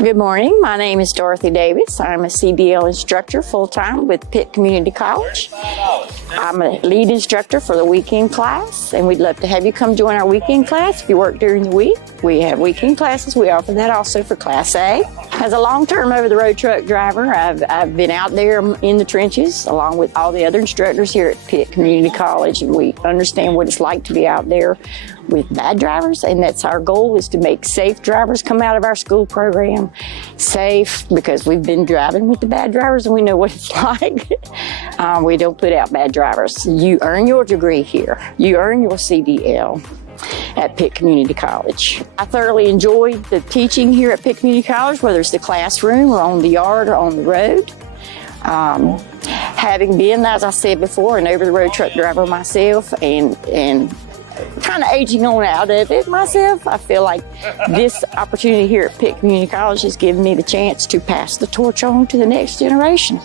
Good morning. My name is Dorothy Davis. I'm a CDL instructor full-time with Pitt Community College. I'm a lead instructor for the weekend class, and we'd love to have you come join our weekend class if you work during the week. We have weekend classes. We offer that also for Class A. As a long-term over-the-road truck driver, I've been out there in the trenches along with all the other instructors here at Pitt Community College, and we understand what it's like to be out there with bad drivers, and that's our goal, is to make safe drivers come out of our school program. Safe because we've been driving with the bad drivers and we know what it's like. We don't put out bad drivers. You earn your degree here. You earn your CDL at Pitt Community College. I thoroughly enjoyed the teaching here at Pitt Community College, whether it's the classroom or on the yard or on the road. Having been, as I said before, an over-the-road truck driver myself and kind of aging on out of it myself, I feel like this opportunity here at Pitt Community College has given me the chance to pass the torch on to the next generation.